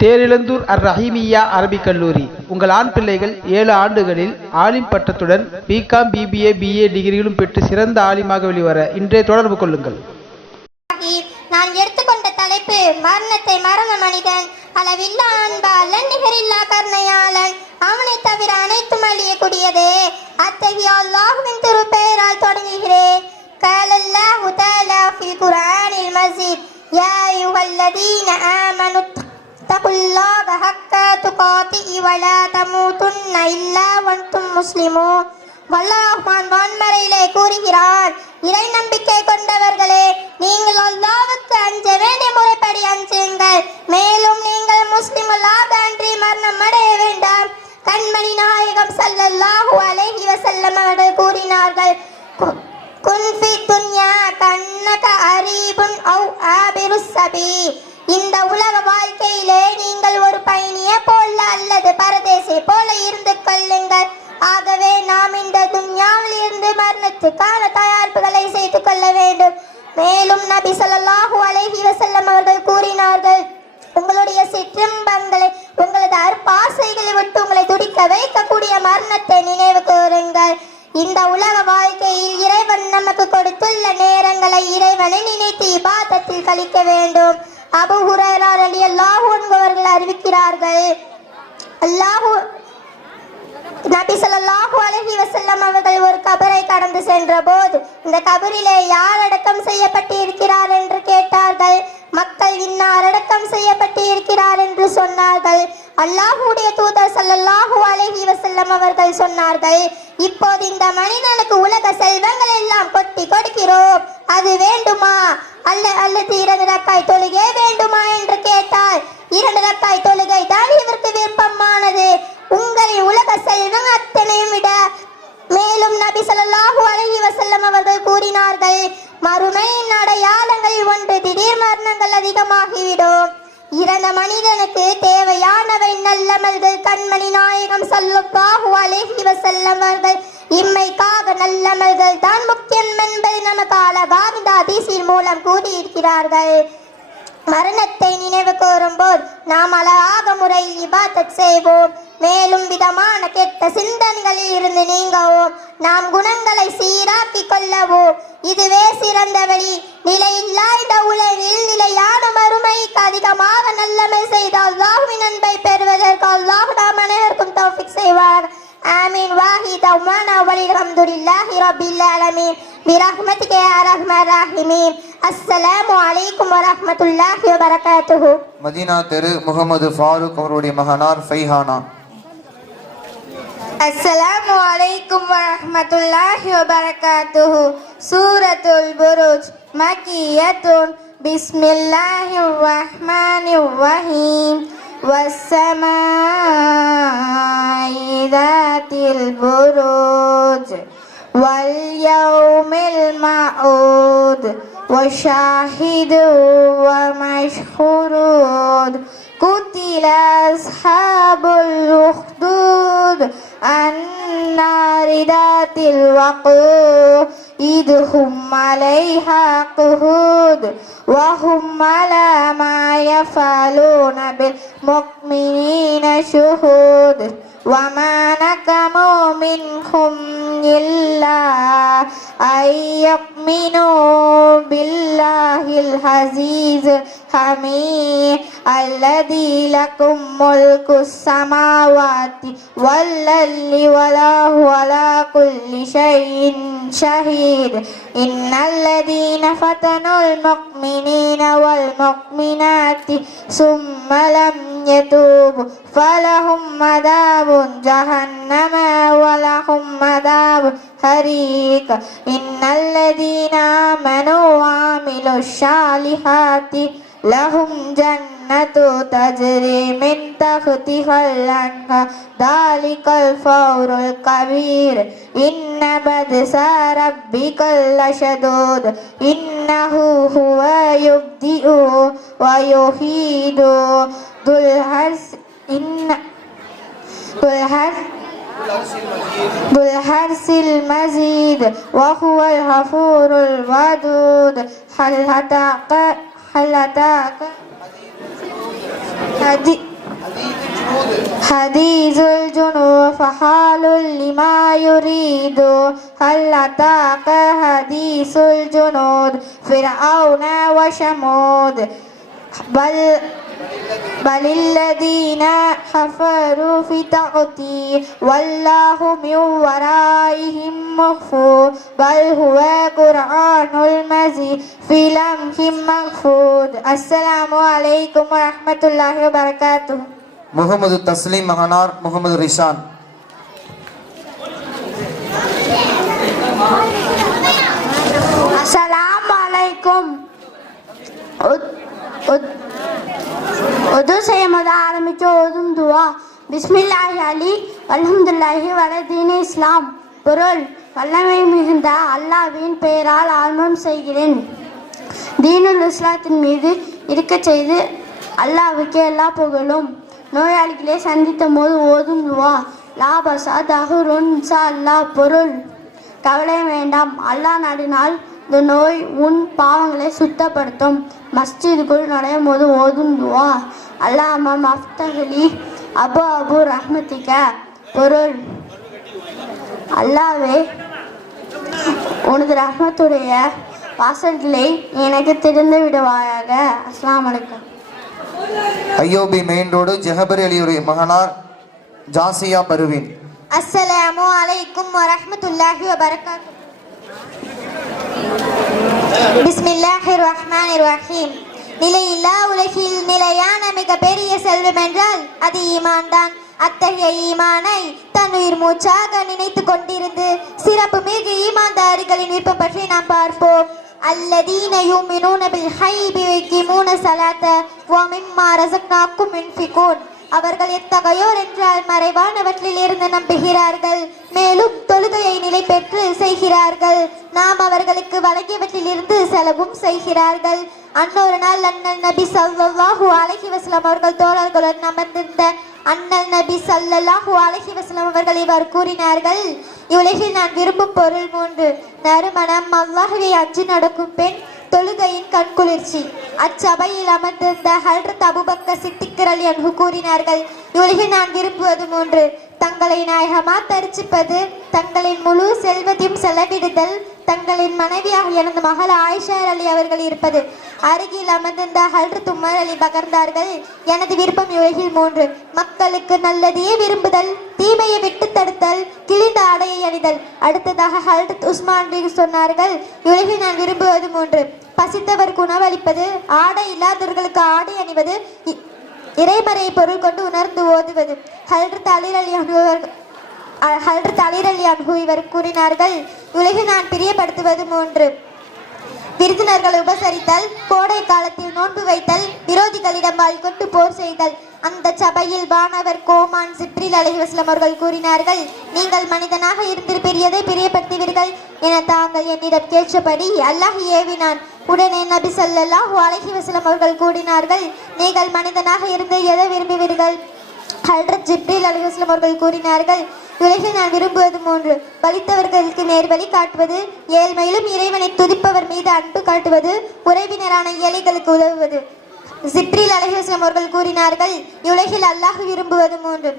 தேரிழந்தூர் அர் ரஹீமியா அரபிக் கல்லூரி. உங்கள் ஆண் பிள்ளைகள் 7 ஆண்டுகளில் ஆலிம் பட்டத்துடன் பிகாம், பிபிஏ, பிஏ டிகிரிகளும் பெற்று சிறந்த ஆலிமாக வெளிவர இன்றே தொடர்பு கொள்ளுங்கள். நான் எடுத்துக்கொண்ட தலைப்பு மரணத்தை மறந்த மனிதன், அளவில்லா அன்பாளன், நிகரில்லா கருணையாளன், அவனை தவிர அனைத்தும் அழியக்கூடியதே. அத்தகைய அல்லாஹ்வின் திருப்பெயரால் தொடங்குகிறேன். قال الله تعالى في القرآن المجيد يا أيها الذين آمنوا اتقوا الله حق تقاته ولا تموتن إلا وأنتم مسلمون. அல்லாஹ் வான்மறையிலே கூறுகிறான், இறை நம்பிக்கை கொண்டவர்களே, நீங்கள் அல்லாஹ்வுக்கு அஞ்ச வேண்டிய முறைப்படி அஞ்சுங்கள், மேலும் நீங்கள் முஸ்லிம்களாக அன்றி மரணம் அடைய வேண்டாம். கண்மணி நாயகம் ஸல்லல்லாஹு அலைஹி வஸல்லம் அவர்கள் கூறினார்கள், குன் ஃபி துன்யா கன்னக அரீபுன் அவ் ஆபிருஸ் சபீல். இந்த உலக வாழ்க்கையிலே நீங்கள் ஒரு பயணிய போல அல்லது பரதேசி போல இருந்து கொள்ளுங்கள். ஆகவே நாம் இந்த துன்யாவில் இருந்து மரணத்துக்கான தயாரிப்புகளை செய்து கொள்ள வேண்டும். மேலும் நபி ஸல்லல்லாஹு அலைஹி வஸல்லம் அவர்கள் கூறினார்கள், உங்களுடைய சிற்றின்பங்களை, உங்களது அற்பாசைகளை விட்டு உங்களை துடிக்க வைக்கக்கூடிய மரணத்தை நினைவு கூறுங்கள். இந்த உலக வாழ்க்கையில் இறைவன் நமக்கு கொடுத்துள்ள நேரங்களை இறைவனை நினைத்து இபாதத்தில் கழிக்க வேண்டும். அபூ ஹுரைரா ரலியல்லாஹு அன்ஹு அவர்கள் அறிவிக்கிறார்கள், நபி ஸல்லல்லாஹு அலைஹி வஸல்லம் அவர்கள் ஒரு கபரை கடந்து சென்ற போது, இந்த கபரிலே யார் அடக்கம் செய்யப்பட்டு இருக்கிறார் என்று கேட்டார்கள். மக்கள் இன்னார் அடக்கம் செய்யப்பட்டு இருக்கிறார் என்று சொன்னார்கள். அல்லாஹ்வுடைய தூதர் ஸல்லல்லாஹு அலைஹி வஸல்லம் அவர்கள் சொன்னார்கள், இப்போது இந்த மனிதனுக்கு உலக செல்வங்கள் எல்லாம் கொட்டி கொடுக்கிறோம், அது வேண்டுமா அல்லது 2 ரக்காய் தொழுகை வேண்டுமா என்று கேட்டால், 2 ரக்காய் தொழுகை தான் இவருக்கு விருப்பமானது, உங்களின் உலக செல்வம் அத்தனையும் விட. மேலும் நபி ஸல்லல்லாஹு அலைஹி வஸல்லம் அவர்கள் கூறினார்கள், மறுமையின் அடையாளங்களில் ஒன்று திடீர் மரணங்கள் அதிகமாகிவிடும். இறந்த மனிதனுக்கு தேவையானவை நல்லமல்கள். கண்மணி நாயகம் ஸல்லல்லாஹு அலைஹி வஸல்லம் அவர்கள் இம்மைக்காக நல்லமல்கள் தான் முக்கியம் என்பதை நமக்கு அழகாக இந்த ஹதீஸின் மூலம் கூறியிருக்கிறார்கள். மரணத்தை நினைவு கூறும் போது நாம் அழகாக முறையில் இபாதத் செய்வோம். மேலும் விதமான கெட்ட சிந்தனைகளில் இருந்து நீங்கவும் நாம் குணங்களை சீராக்கி கொள்ளவும் இதுவே சிறந்த வழி. நிலையில்லா இந்த உலகில் நிலையான மறுமைக்கு அதிகமாக நல்லமை செய்த அல்லாஹ்வின் அன்பை பெறுவதற்கு அல்லாஹ் நாம் அனைவருக்கும் தௌஃபீக் செய்வார். ஆமீன். வாஹி தவ்வானா வல்ஹம்துலில்லாஹி ரப்பில் ஆலமீன் பிரஹ்மதிக யா அர்ஹமர் ராஹிமீன். அஸ்ஸலாமு அலைக்கும் வரஹ்மத்துல்லாஹி வபரகாத்துஹு. மதீனா தெரு முகமது ஃபாரூக் அவருடைய மகனார் ஃபைஹானா. அஸ்ஸலாமு அலைக்கும் வரஹ்மத்துல்லாஹி வபரகாத்துஹு. சூரத்துல் புரூஜ் மக்கியத்துன். பிஸ்மில்லாஹிர் ரஹ்மானிர் ரஹீம். வஸ்ஸமாஇ ذاتில் புரூஜ் வல் யௌமில் மஅூத் வஷாஹிது வமஷ்ஹூத். குத்தில அஸ்ஹாபுல் உக்தூத் அன்னாரி தாத்தில் வக்கூத் இதுஹும் அலைஹா குஹூத் வஹும் அலா மா யஃபலூன பில் முஃமினீன ஷுஹூத் வமா நகமு மின்ஹும் இல்லா ஐயுமினு பில்லாஹில் அஸீஸில் ஹமீத் அல்லதீ லகும் முல்குஸ் ஸமாவாத்தி வல் அர்தி வல்லாஹு அலா குல்லி ஷைஇன் ஷஹீத். இன்னல்லதீன ஃபதனுல் முஃமினீன வல் முஃமினாத்தி ஸும்ம லம் யதூபு ஃபலஹும் அதாபுன் ஜஹன்னம வலஹும் அதாபுன் ஹரீக். இன்னல்லதீன ஆமனூ வஅமிலுஷ் ஷாலிஹாத்தி லஹும் ஜன்னத்து தஜ்ரி மின் தஹ்திஹல் அன்ஹார் தாலிகல் ஃபௌருல் கபீர். இன்ன பத்ஸா ரப்பிகல் லஷதூத் இன்னஹு ஹுவ யுப்திஉ வ யுஹீது துல் ஹர்ஸில் மஜீத் வ ஹுவல் கஃபூருல் ودود هل أتاك حديث الجنود فحال لما يريد هل أتاك حديث الجنود فرعون وثمود بل الذين كفروا في تغطي والله من ورائهم محفوظ بل هو قرآن المجيد في لوح محفوظ. السلام عليكم ورحمة الله وبركاته. முகமது தஸ்லீம் மகனார் முகமது ரிஷான். அஸ்ஸலாமு அலைக்கும். உது செய்யும்போது ஆரம்பிச்ச ஓதும் துவா பிஸ்மில்லாஹி அலி அல்ஹம்துலில்லாஹி வலதீன் இஸ்லாம். பொருள்: வல்லமை மிகுந்த அல்லாஹ்வின் பெயரால் ஆரம்பம் செய்கிறேன். தீனுல் இஸ்லாத்தின் மீது இருக்க செய்து அல்லாஹ்வுக்கே எல்லா புகழும். நோயாளிகளை சந்தித்த போது ஓதும் துவா லாபசா தஹுருன் இன்ஷா அல்லாஹ். பொருள்: கவலை வேண்டாம், அல்லாஹ் நாடினால் இந்த நோய் உன் பாவங்களை சுத்தப்படுத்தும். மஸ்ஜிதுக்குள் நுழையும் போது ஓதும் துவா அல்லாஹ்மா மஃப்தஹ்லி அபு அபு ரஹ்மத்திக. பொருள்: அல்லாஹ்வே, உனது ரஹ்மத்துடைய வாசல்களை எனக்கு திறந்து விடுவாயாக. அஸ்ஸலாமு அலைக்கும். ஐயோபி மெயின் ரோடு ஜெஹபர் அலியுடைய மகனார் ஜாசியா பருவின். அஸ்ஸலாமு அலைக்கும் வரஹ்மத்துல்லாஹி வபரகாத்துஹு. பிஸ்மில்லாஹிர் ரஹ்மானிர் ரஹீம். நிலையில்லா உலகில் நிலையான மிக பெரிய செல்வம் என்றால் அது ஈமான் தான். அத்தகைய ஈமானை தன் உயிர் மூச்சாக நினைத்து கொண்டிருந்து சிறப்பு மிகு ஈமான்தாரிகளின் விருப்பம் பற்றி நாம் பார்ப்போம். அல்லதீன யுமினூன பில் ஹைபி வயகீமூன ஸலாத்த வ மிம்மா ரஸக்னாகும் யுன்ஃபிகூன். அவர்கள் எத்தகையோர் என்றால் மறைவானவற்றில் இருந்து நம்புகிறார்கள், மேலும் தொழுகையை நிலை பெற்று செய்கிறார்கள். நாம் அவர்களுக்கு வழங்கியவற்றில் இருந்து செலவும் செய்கிறார்கள். அன்னொரு நாள் அண்ணல் நபி ஸல்லல்லாஹு அலைஹி வஸல்லம் அவர்கள் தோழர்களுடன் அமர்ந்திருந்த அண்ணல் நபி ஸல்லல்லாஹு அலைஹி வஸல்லம் அவர்கள் இவ்வாறு கூறினார்கள்: இவ்வுலகில் நான் விரும்பும் பொருள் 3: நறுமணம், அல்லாஹ்வை அஞ்சி நடக்கும் பெண், தொழுகையின் கண்குளிர்ச்சி. அச்சபையில் அமர்ந்திருந்த ஹல்ரத் அபூபக்கர் சித்திக் ரலியல்லாஹு அன்ஹு கூறினார்கள்: இவ்வுலகில் நான் விரும்புவது 3: தங்களை நாயகமா தரிசிப்பது, தங்களின் முழு செல்வத்தையும் செலவிடுதல், தங்களின் மனைவியாக எனது மகள் ஆயிஷா அலி அவர்கள் இருப்பது. அருகில் அமர்ந்திருந்த ஹல்ரத் உமர் அலி பகர்ந்தார்கள்: எனது விருப்பம் இவ்வுலகில் 3: மக்களுக்கு நல்லதையே விரும்புதல், தீமையை விட்டு தடுத்தல், கிழிந்த ஆடையை அணிதல். அடுத்ததாக ஹல்ரத் உஸ்மான் சொன்னார்கள்: இவ்வுலகில் நான் விரும்புவது 3: பசித்தவருக்கு உணவளிப்பது, ஆடை இல்லாதவர்களுக்கு ஆடை அணிவது, இறைமறை பொருள் கொண்டு உணர்ந்து ஓதுவது. ஹல்ரத் அலி ரலியல்லாஹு அன்ஹு இவர் கூறினார்கள்: உலகில் நான் பிரியப்படுத்துவது 3: விருந்தினர்களை உபசரித்தல், கோடை காலத்தில் நோன்பு வைத்தல், விரோதிகளிடம் வாள் கொண்டு போர் செய்தல். அந்த சபையில் வானவர் கோமான் ஜிப்ரீல் அலைஹிஸ்ஸலாம் அவர்கள் கூறினார்கள்: நீங்கள் மனிதனாக இருந்திருப்பீர், எதை பிரியப்படுத்துவீர்கள் என தாங்கள் என்னிடம் கேட்டபடி அல்லாஹ் ஏவினான். உடனே நபி ஸல்லல்லாஹு அலைஹி வஸல்லம் அவர்கள் கூறினார்கள்: நீங்கள் மனிதனாக இருந்து எதை விரும்புவீர்கள்? ஹல்ரத் ஜிப்ரீல் அலைஹிஸ்ஸலாம் அவர்கள் கூறினார்கள்: உலகில் நான் விரும்புவது 3: பலித்தவர்களுக்கு நேர்வழி காட்டுவது, ஏழ்மையிலும் இறைவனை துதிப்பவர் மீது அன்பு காட்டுவது, உறவினரான ஏழைகளுக்கு உதவுவது. ஜிப்ரீல் அலைஹிஸ்ஸலாம் அவர்கள் கூறினார்கள்: உலகில் அல்லாஹ் விரும்புவது 3: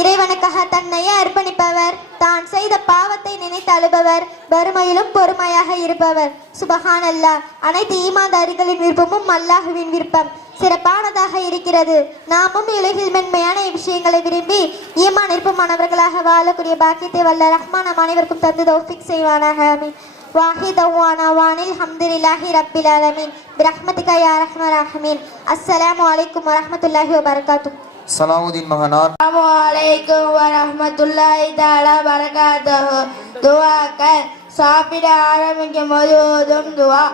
இறைவனுக்காக தன்னையே அர்ப்பணிப்பவர், தான் செய்த பாவத்தை நினைத்து அழுபவர், வறுமையிலும் பொறுமையாக இருப்பவர். சுபஹான் அல்லாஹ். அனைத்து ஈமான்தாரிகளின் விருப்பமும் அல்லாஹுவின் விருப்பம் சிறப்பானதாக இருக்கிறது. நாமும் உலகில் மென்மையான விஷயங்களை விரும்பி ஈமான் விருப்பமானவர்களாக வாழக்கூடிய பாக்கியத்தை வல்ல ரஹ்மான் நம் அனைவருக்கும் தந்து தௌஃபீக் செய்வானாக. ஆமீன். வாஹிதவானா வானில் ஹம்துலில்லாஹி ரப்பில் ஆலமீன் பிரஹ்மதிக யா ரஹ்மான் ரஹீம். அஸ்ஸலாமு அலைக்கும் வரஹ்மத்துல்லாஹி வபரகாத்துஹு. சலாவுதீன் மகனார். அஸ்ஸலாமு அலைக்கும் வரஹ்மத்துல்லாஹி தஆலா பரகாத்துஹு. துஆக்கள்: சாப்பிட ஆரம்பிக்கும் போது ஓதும் துவா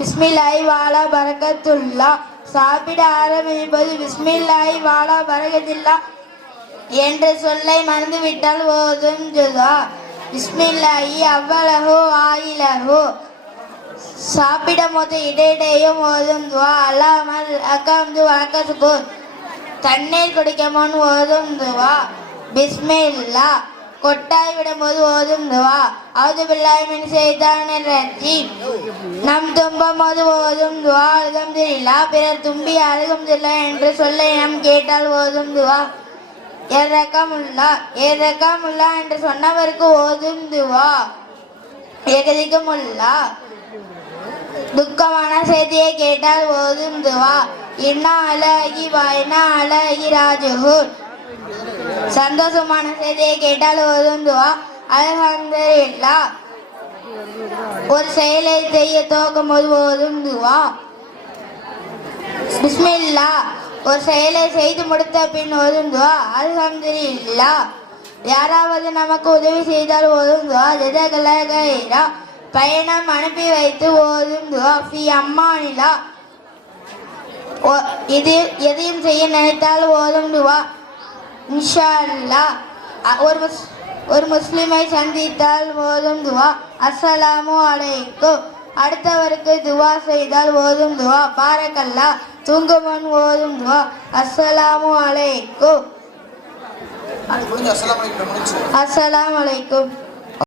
பிஸ்மில்லாஹி வாலா பரக்கத்துல்லா. சாப்பிட ஆரம்பிக்கும் போது பிஸ்மில்லாஹி வாலா பரக்கத்துல்லா என்ற சொல்லை மறந்துவிட்டால் ஓதும் துவா பிஸ்மில்லாஹி அவ்வளஹு ஆயிலஹு. சாப்பிடும் போது இடையிடையும் ஓதும் துவா அல்லாமல் அக்கம்து வணக்கத்துக்கு. தண்ணீர் குடிக்கும் முன் ஓதும் துவா பிஸ்மில்லா. கொட்டாய் விடும்போது ஓதும் துவா அவுது பில்லாஹி மின் ஷைத்தானிர் ரஜீம். நம் தும்பும் போது ஓதும் துவா அல்ஹம்துலில்லாஹ். பிறர் தும்பி அல்ஹம்துலில்லாஹ் என்று சொல்ல நாம் கேட்டால் ஓதும் துவா ஏரகமுல்லா என்று சொன்னவருக்கு ஓதும் துவா ஏகதிகமுல்லா. துக்கமான செய்தியை கேட்டால் ஓதும் துவா இன்னா அலகி ராஜுஹூர். சந்தோஷமான செய்தியை கேட்டால் ஓதும் துவா அல்ஹம்துலில்லாஹ். ஒரு செயலை செய்ய துவக்கும் போது ஓதும் துவா பிஸ்மில்லா. ஒரு செயலை செய்து முடித்த பின் ஓதும் துவா அல்ஹம்துலில்லாஹ். யாராவது நமக்கு உதவி செய்தால் ஓதும் துவா ஜஸாக்கல்லாஹு கைரா. பயணம் அனுப்பி வைத்து ஓதும் துவா ஃபி அம்மானில்லா. இது எதையும் செய்ய நினைத்தால் ஓதும் துவா இன்ஷா அல்லாஹ். ஒரு முஸ்லிமை சந்தித்தால் ஓதும் துவா அஸ்ஸலாமு அலைக்கும். அடுத்தவருக்கு துவா செய்தால் ஓதும் துவா பாரக்கல்லா. தூங்குமன் ஓதும் துவா அஸ்ஸலாமு அலைக்கும். அஸ்ஸலாமு அலைக்கும்.